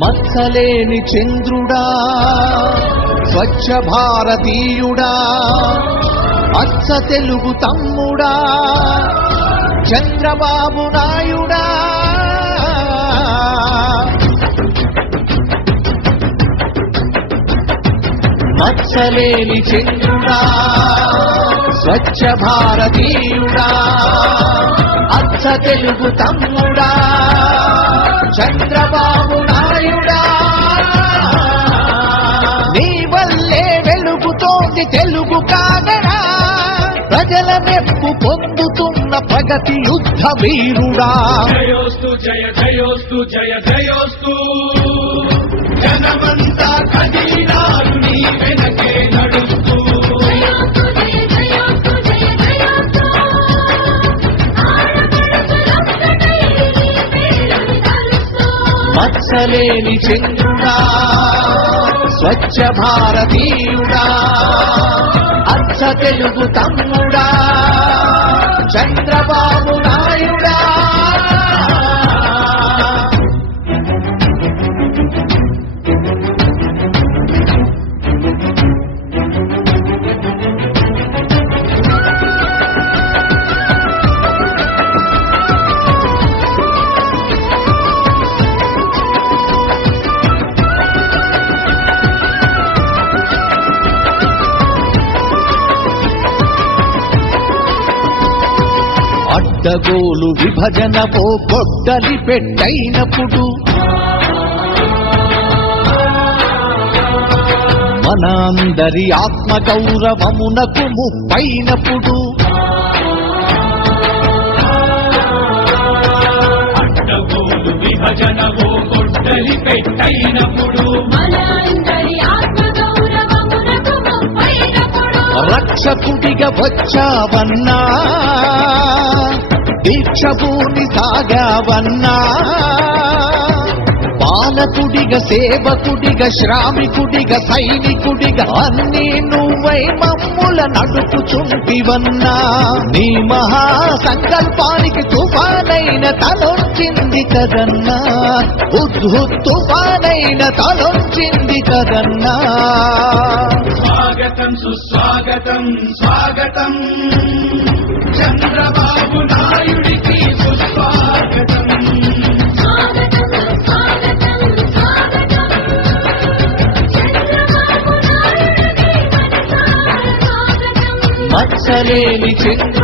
మత్సలేని చంద్రుడా స్వచ్ఛ భారతీయుడా అచ్చ తెలుగు తమ్ముడా చంద్రబాబు నాయుడా. మత్సలేని చంద్రుడా స్వచ్ఛ భారతీయుడా అచ్చ తెలుగు తమ్ముడా చంద్రబాబు నాయుడా నీ వల్లే వెలుగుతోంది తెలుగు కాగడా ప్రజల మెప్పు పొందుతున్న ప్రగతి యుద్ధ వీరుడా. జయోస్తు జయ జయోస్తు జయ జయోస్తు. జనమంతా మత్సలేని చంద్రుడా స్వచ్ఛ భారతీయుడా అచ్చ తెలుగు తమ్ముడా చంద్రబాబు నాయుడు. అడ్డగోలు విభజన ఓ గొడ్డలి పెట్టైనప్పుడు. మనందరి ఆత్మ గౌరవమునకు ముప్పైనప్పుడు. అడ్డగోలు విభజన ఓ గొడ్డలి పెట్టైనప్పుడు. రక్షకుడిగా వచ్చావన్నా. దీక్షభూమి సాగావన్నా. పాలకుడిగ సేవకుడిగ శ్రామికుడిగ సైనికుడిగ అన్ని నువ్వై మమ్ముల నడుపుచుంటివన్నా. నీ మహా సంకల్పానికి తుఫానైన తలొచ్చింది కదన్నా. ఉద్హు తుఫానైన తలొచ్చింది కదన్నా. స్వాగతం సుస్వాగతం స్వాగతం. చంద్రబాబు నాయుడికి సుస్వాగతం. మత్సలేని చంద్రుడా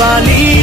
把你